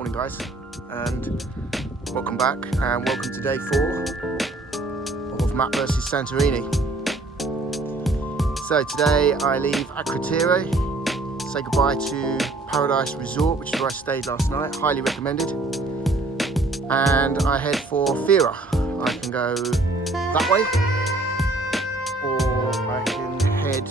Morning guys, and welcome back, and welcome to day 4 of Matt versus Santorini. So today I leave Akrotiri, say goodbye to Paradise Resort, which is where I stayed last night, highly recommended, and I head for Fira. I can go that way, or I can head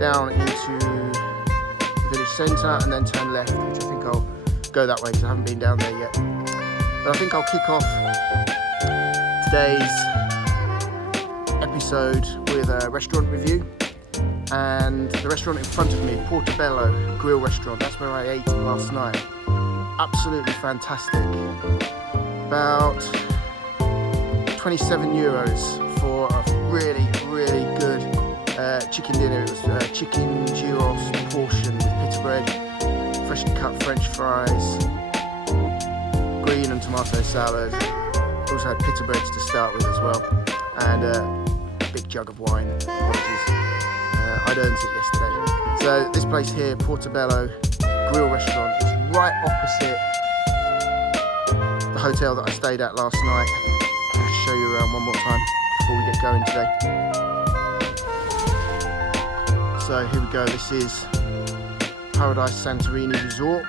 down into the village centre and then turn left, which I think I'll go that way because I haven't been down there yet. But I think I'll kick off today's episode with a restaurant review, and the restaurant in front of me, Portobello Grill Restaurant, that's where I ate last night. Absolutely fantastic. About 27 euros for a really good chicken dinner. It was chicken gyros portion with pita bread, freshly cut French fries, green and tomato salad. Also had pita breads to start with as well, and a big jug of wine. Apologies, I'd earned it yesterday. So this place here, Portobello Grill Restaurant, is right opposite the hotel that I stayed at last night. I'll show you around one more time before we get going today. So here we go, this is Paradise Santorini Resort,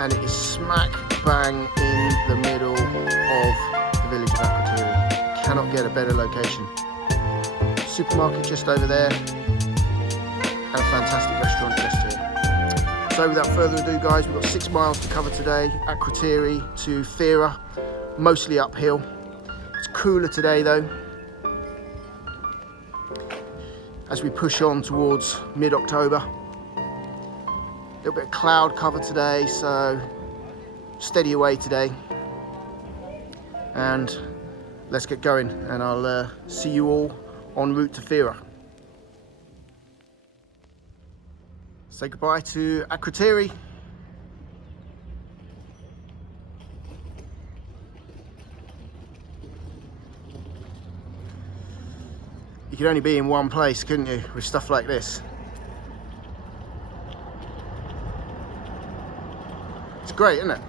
and it is smack bang in the middle of the village of Akrotiri. Cannot get a better location. Supermarket just over there, and a fantastic restaurant just here. So without further ado guys, we've got 6 miles to cover today, Akrotiri to Fira, mostly uphill. It's cooler today though, as we push on towards mid-October. A little bit of cloud cover today, so steady away today. And let's get going, and I'll see you all en route to Fira. Say goodbye to Akrotiri. You could only be in one place, couldn't you, with stuff like this? It's great, isn't it?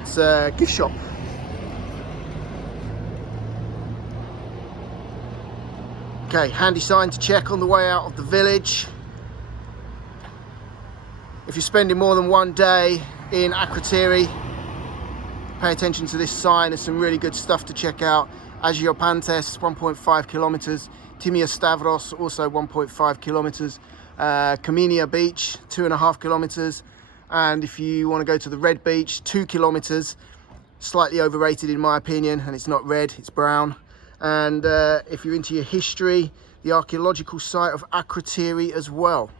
It's a gift shop. Okay, handy sign to check on the way out of the village. If you're spending more than one day in Akrotiri, pay attention to this sign. There's some really good stuff to check out. Agiopantes, 1.5 kilometers. Timia Stavros, also 1.5 kilometers. Kaminia Beach, 2.5 kilometers. And if you want to go to the Red Beach, 2 kilometers. Slightly overrated in my opinion, and it's not red, it's brown. And if you're into your history, the archaeological site of Akrotiri as well.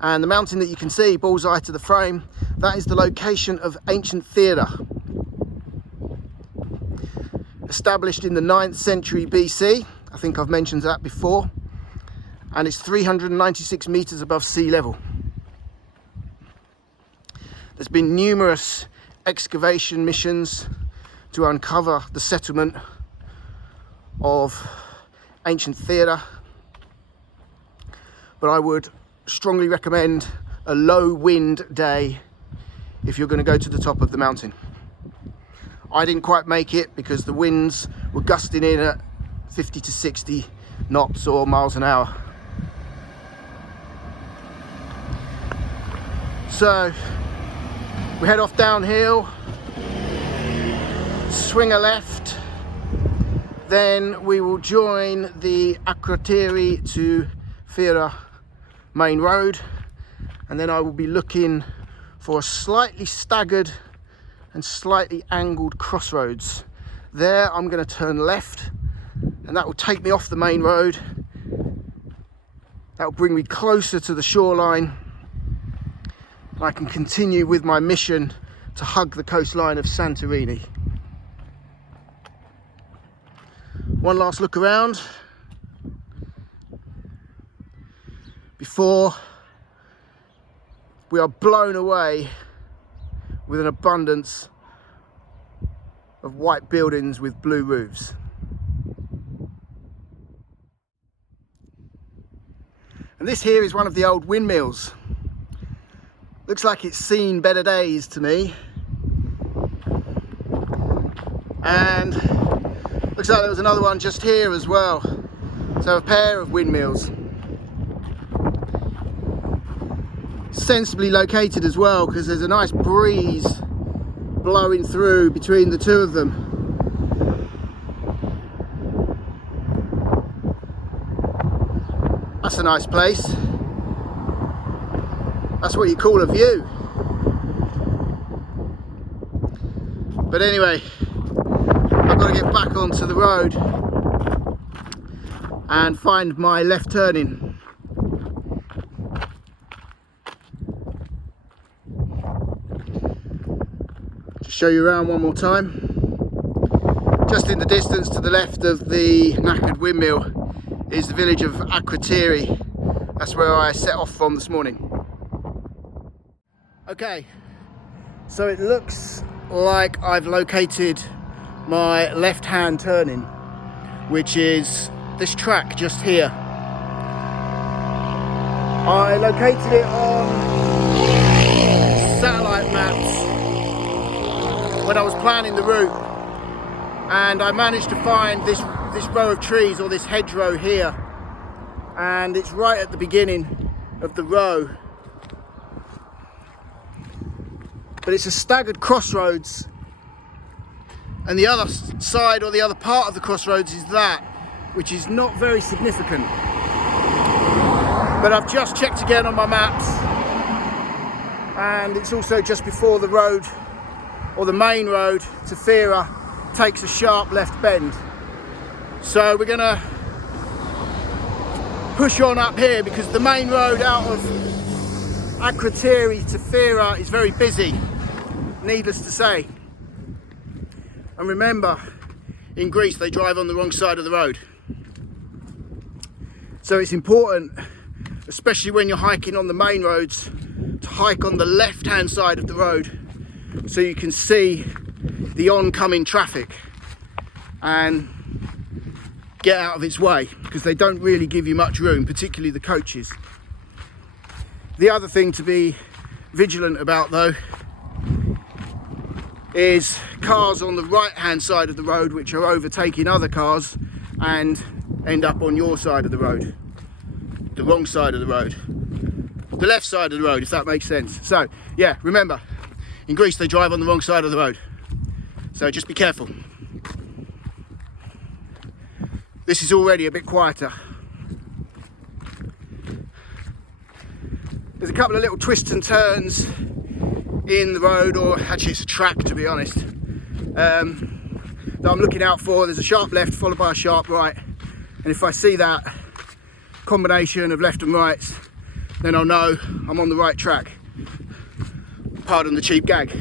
And the mountain that you can see, bullseye to the frame, that is the location of ancient Fira. Established in the 9th century BC, I think I've mentioned that before, and it's 396 meters above sea level. There's been numerous excavation missions to uncover the settlement of ancient Fira, but I would strongly recommend a low wind day if you're going to go to the top of the mountain. I didn't quite make it because the winds were gusting in at 50 to 60 knots or miles an hour. So we head off downhill, swing a left, then we will join the Akrotiri to Fira main road, and then I will be looking for a slightly staggered and slightly angled crossroads. There I'm going to turn left, and that will take me off the main road. That will bring me closer to the shoreline, and I can continue with my mission to hug the coastline of Santorini. One last look around before we are blown away with an abundance of white buildings with blue roofs. And this here is one of the old windmills. Looks like it's seen better days to me. And looks like there was another one just here as well. So a pair of windmills. Sensibly located as well, because there's a nice breeze blowing through between the two of them. That's a nice place. That's what you call a view. But anyway, I've got to get back onto the road and find my left turning. Just show you around one more time. Just in the distance to the left of the knackered windmill is the village of Akrotiri. That's where I set off from this morning. Okay, so it looks like I've located my left-hand turning, which is this track just here. I located it on satellite maps when I was planning the route, and I managed to find this row of trees, or this hedgerow here, and it's right at the beginning of the row. But it's a staggered crossroads, and the other side, or the other part of the crossroads, is that, which is not very significant. But I've just checked again on my maps, and it's also just before the road, or the main road to Fira takes a sharp left bend. So we're gonna push on up here, because the main road out of Akrotiri to Fira is very busy, needless to say. And remember, in Greece they drive on the wrong side of the road. So it's important, especially when you're hiking on the main roads, to hike on the left-hand side of the road so you can see the oncoming traffic and get out of its way, because they don't really give you much room, particularly the coaches. The other thing to be vigilant about though is cars on the right hand side of the road, which are overtaking other cars and end up on your side of the road, the wrong side of the road, the left side of the road, if that makes sense. So yeah, remember, in Greece they drive on the wrong side of the road, so just be careful. This is already a bit quieter. There's a couple of little twists and turns in the road, or actually it's a track to be honest, that I'm looking out for. There's a sharp left followed by a sharp right, and if I see that combination of left and rights, then I'll know I'm on the right track. Pardon the cheap gag.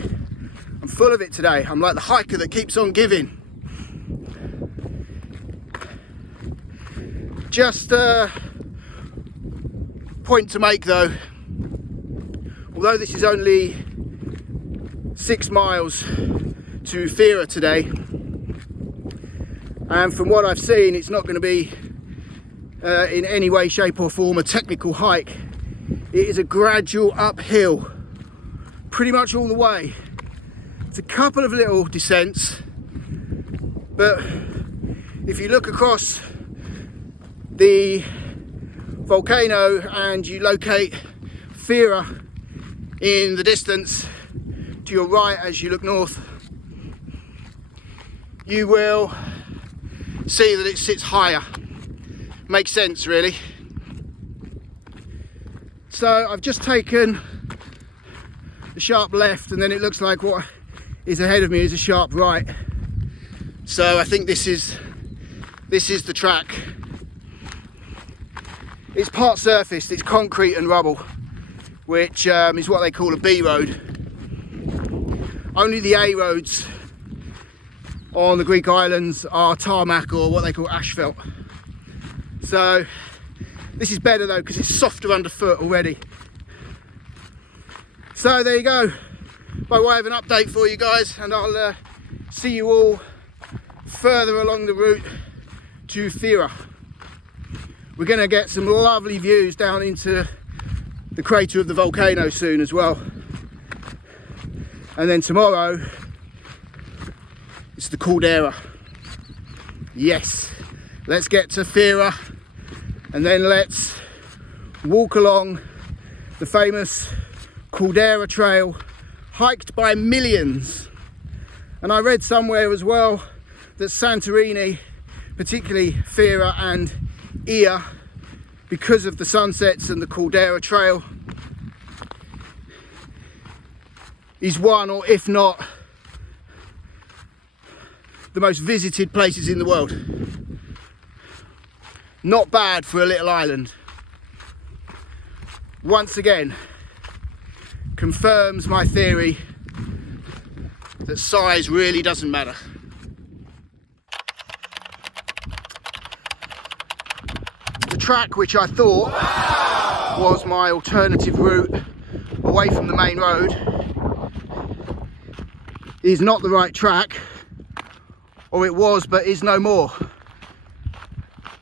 I'm full of it today. I'm like the hiker that keeps on giving. Just a point to make though, although this is only 6 miles to Fira today, and from what I've seen it's not going to be in any way, shape or form a technical hike. It is a gradual uphill pretty much all the way. It's a couple of little descents, but if you look across the volcano and you locate Fira in the distance to your right as you look north, you will see that it sits higher. Makes sense really. So I've just taken a sharp left, and then it looks like what is ahead of me is a sharp right. So I think this is the track. It's part surfaced, it's concrete and rubble, which is what they call a B road. Only the A roads on the Greek islands are tarmac, or what they call asphalt. So this is better though, because it's softer underfoot already. So there you go, by way of an update for you guys, and I'll see you all further along the route to Fira. We're going to get some lovely views down into the crater of the volcano soon as well. And then tomorrow, it's the caldera. Yes, let's get to Fira and then let's walk along the famous caldera trail, hiked by millions. And I read somewhere as well that Santorini, particularly Fira and Ia, because of the sunsets and the caldera trail, is one, or if not the most visited places in the world. Not bad for a little island. Once again, confirms my theory that size really doesn't matter. The track, which I thought was my alternative route away from the main road, is not the right track, or it was but is no more,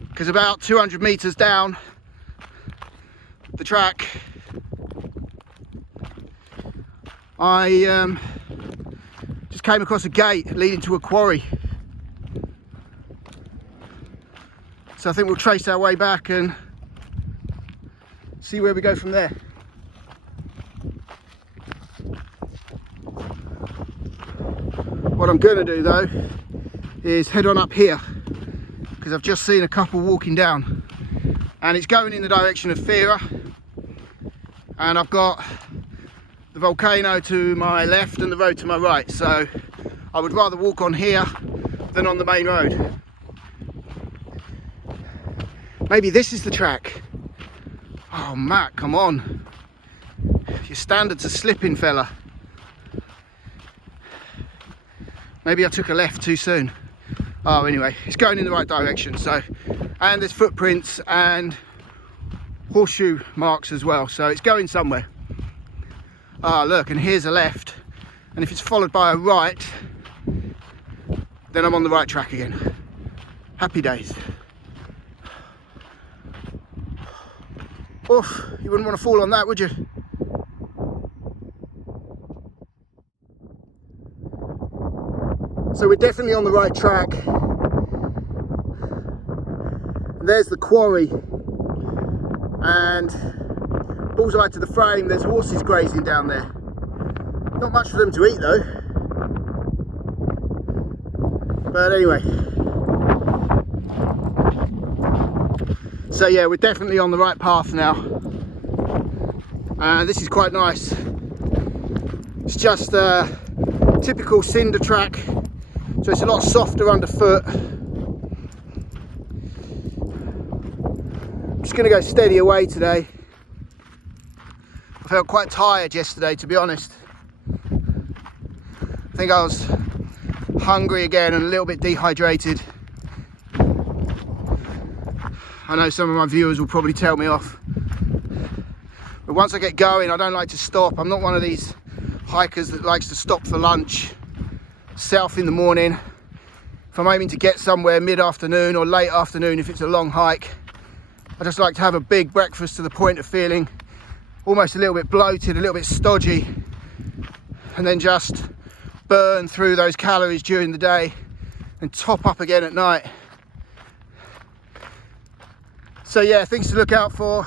because about 200 meters down the track I just came across a gate leading to a quarry. So I think we'll trace our way back and see where we go from there. What I'm going to do though is head on up here, because I've just seen a couple walking down and it's going in the direction of Fira, and I've got the volcano to my left and the road to my right, so I would rather walk on here than on the main road. Maybe this is the track. Oh Matt, come on, your standards are slipping, fella. Maybe I took a left too soon. Oh, anyway, it's going in the right direction. So, and there's footprints and horseshoe marks as well, so it's going somewhere. Ah, look, and here's a left, and if it's followed by a right, then I'm on the right track again. Happy days. Oof, you wouldn't want to fall on that, would you? So we're definitely on the right track. There's the quarry, and bullseye to the frame, there's horses grazing down there. Not much for them to eat though. But anyway. So yeah, we're definitely on the right path now. This is quite nice. It's just a typical cinder track, so it's a lot softer underfoot. I'm just going to go steady away today. I felt quite tired yesterday, to be honest. I think I was hungry again and a little bit dehydrated. I know some of my viewers will probably tell me off, but once I get going I don't like to stop. I'm not one of these hikers that likes to stop for lunch, set off in the morning. If I'm aiming to get somewhere mid-afternoon or late afternoon, if it's a long hike, I just like to have a big breakfast to the point of feeling almost a little bit bloated, a little bit stodgy, and then just burn through those calories during the day and top up again at night. So yeah, things to look out for: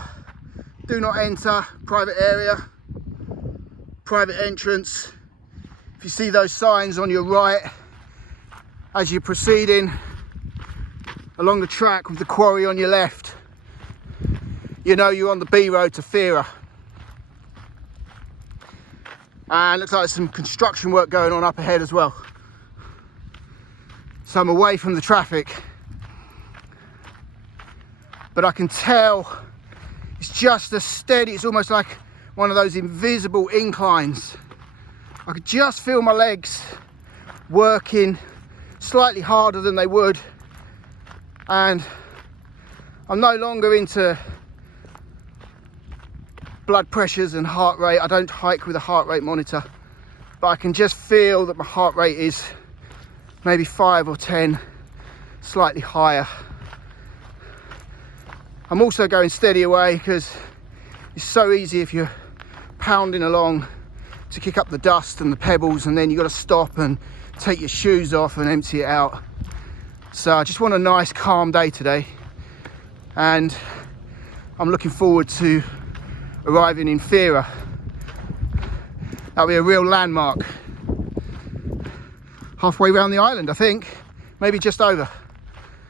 do not enter private area, private entrance. If you see those signs on your right as you're proceeding along the track with the quarry on your left, you know you're on the B road to Fira. And looks like there's some construction work going on up ahead as well. So I'm away from the traffic, but I can tell it's just a steady, it's almost like one of those invisible inclines. I could just feel my legs working slightly harder than they would, and I'm no longer into blood pressures and heart rate. I don't hike with a heart rate monitor, but I can just feel that my heart rate is maybe 5 or 10 slightly higher. I'm also going steady away because it's so easy if you're pounding along to kick up the dust and the pebbles, and then you've got to stop and take your shoes off and empty it out. So I just want a nice calm day today, and I'm looking forward to arriving in Fira. That'll be a real landmark. Halfway around the island, I think, maybe just over.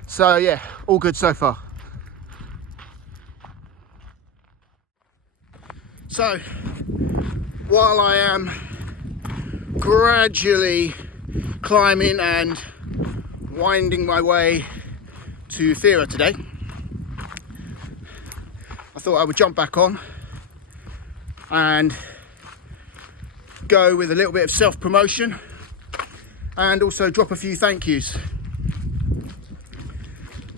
So yeah, all good so far. So while I am gradually climbing and winding my way to Fira today, I thought I would jump back on and go with a little bit of self-promotion and also drop a few thank yous.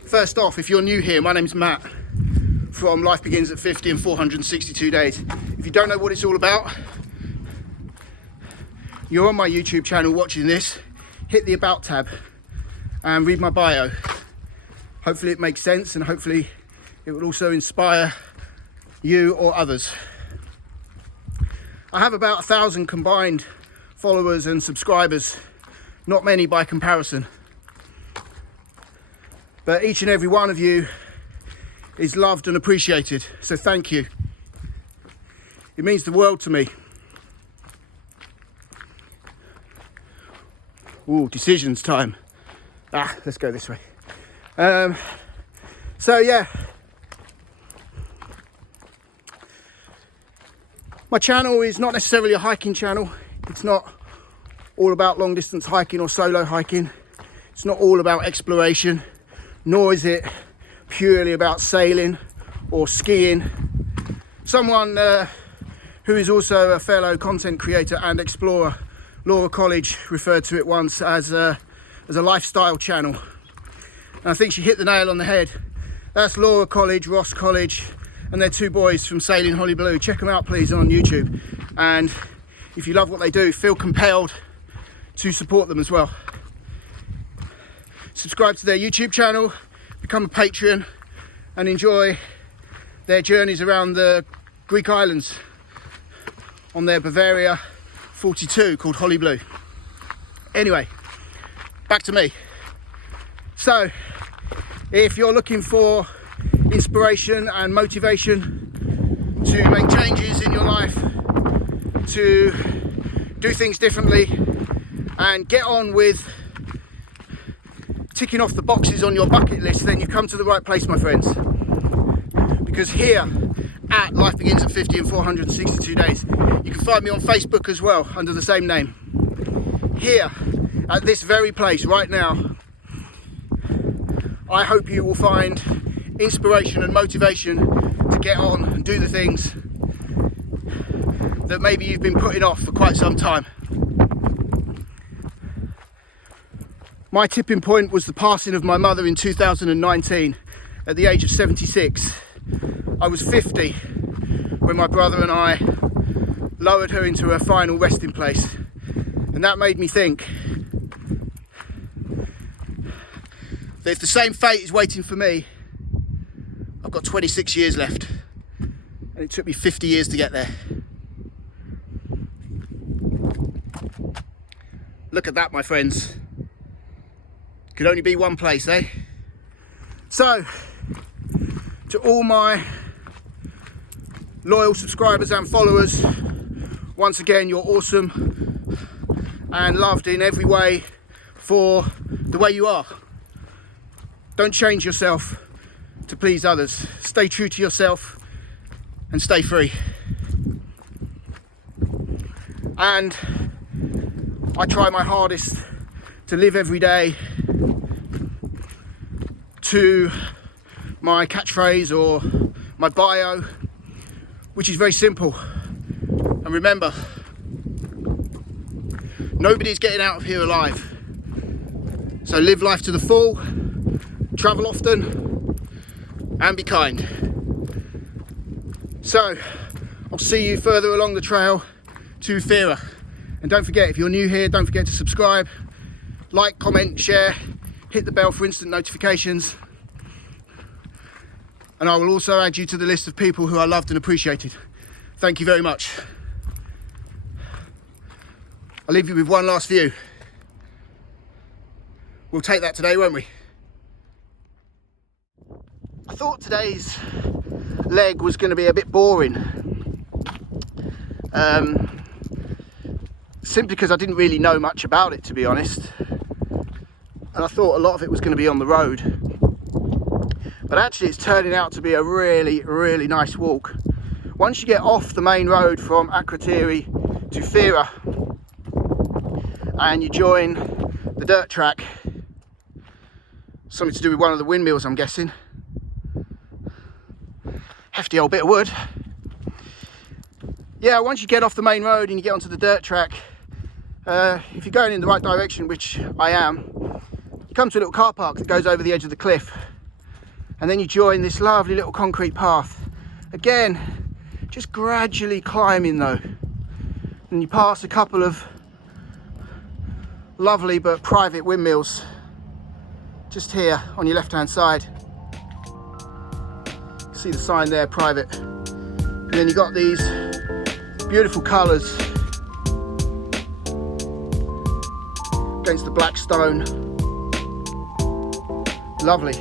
First off, if you're new here, my name's Matt from Life Begins at 50 and 462 Days. If you don't know what it's all about, you're on my YouTube channel watching this, hit the About tab and read my bio. Hopefully it makes sense, and hopefully it will also inspire you or others. I have about 1,000 combined followers and subscribers, not many by comparison. But each and every one of you is loved and appreciated, so thank you. It means the world to me. Ooh, decisions time. Let's go this way. So yeah, my channel is not necessarily a hiking channel. It's not all about long distance hiking or solo hiking. It's not all about exploration, nor is it purely about sailing or skiing. Someone who is also a fellow content creator and explorer, Laura College, referred to it once as a lifestyle channel. And I think she hit the nail on the head. That's Laura College, Ross College, and they're two boys from Sailing Holly Blue. Check them out please on YouTube. And if you love what they do, feel compelled to support them as well. Subscribe to their YouTube channel, become a patron, and enjoy their journeys around the Greek islands on their Bavaria 42 called Holly Blue. Anyway, back to me. So if you're looking for inspiration and motivation to make changes in your life, to do things differently and get on with ticking off the boxes on your bucket list, then you've come to the right place, my friends. Because here at Life Begins at 50 and 462 Days, you can find me on Facebook as well under the same name. Here at this very place right now, I hope you will find inspiration and motivation to get on and do the things that maybe you've been putting off for quite some time. My tipping point was the passing of my mother in 2019 at the age of 76. I was 50 when my brother and I lowered her into her final resting place, and that made me think that if the same fate is waiting for me, I've got 26 years left, and it took me 50 years to get there. Look at that, my friends. Could only be one place, eh? So, to all my loyal subscribers and followers, once again, you're awesome and loved in every way for the way you are. Don't change yourself to please others. Stay true to yourself and stay free. And I try my hardest to live every day to my catchphrase or my bio, which is very simple. And remember, nobody's getting out of here alive. So live life to the full, travel often, and be kind. So I'll see you further along the trail to Fira. And don't forget, if you're new here, don't forget to subscribe, like, comment, share, hit the bell for instant notifications. and I will also add you to the list of people who are loved and appreciated. Thank you very much. I'll leave you with one last view. We'll take that today, won't we? I thought today's leg was going to be a bit boring, simply because I didn't really know much about it, to be honest, and I thought a lot of it was going to be on the road, but actually it's turning out to be a really nice walk. Once you get off the main road from Akrotiri to Fira and you join the dirt track, something to do with one of the windmills, I'm guessing. Hefty old bit of wood. Yeah, once you get off the main road and you get onto the dirt track, if you're going in the right direction, which I am, you come to a little car park that goes over the edge of the cliff, and then you join this lovely little concrete path. Again, just gradually climbing though, and you pass a couple of lovely but private windmills just here on your left hand side. See the sign there, private, and then you got these beautiful colours against the black stone. Lovely.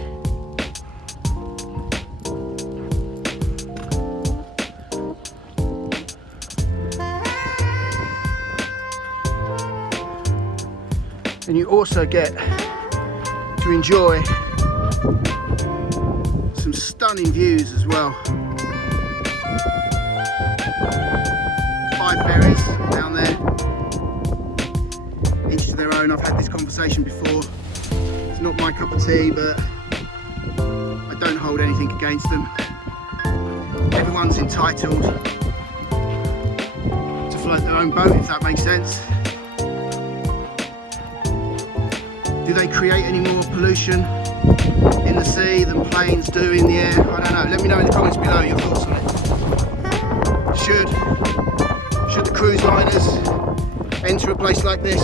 And you also get to enjoy some stunning views as well. 5 berries down there, each to their own. I've had this conversation before. It's not my cup of tea, but I don't hold anything against them. Everyone's entitled to float their own boat, if that makes sense. Do they create any more pollution in the sea than planes do in the air? I don't know. Let me know in the comments below your thoughts on it. Should the cruise liners enter a place like this?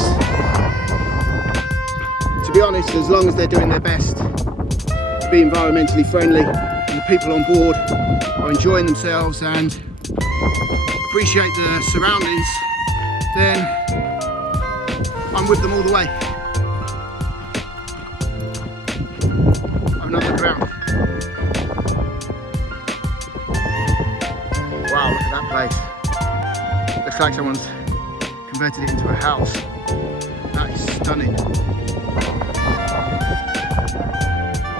To be honest, as long as they're doing their best to be environmentally friendly and the people on board are enjoying themselves and appreciate the surroundings, then I'm with them all the way. Another ground. Wow, look at that place. Looks like someone's converted it into a house. That is stunning.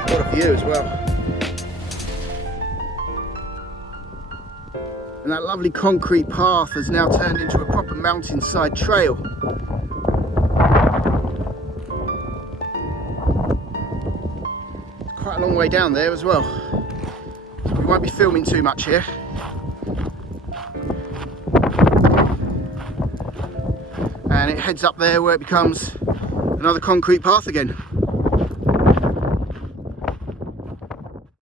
What a view as well. And that lovely concrete path has now turned into a proper mountainside trail. Quite a long way down there as well. We won't be filming too much here. And it heads up there where it becomes another concrete path again.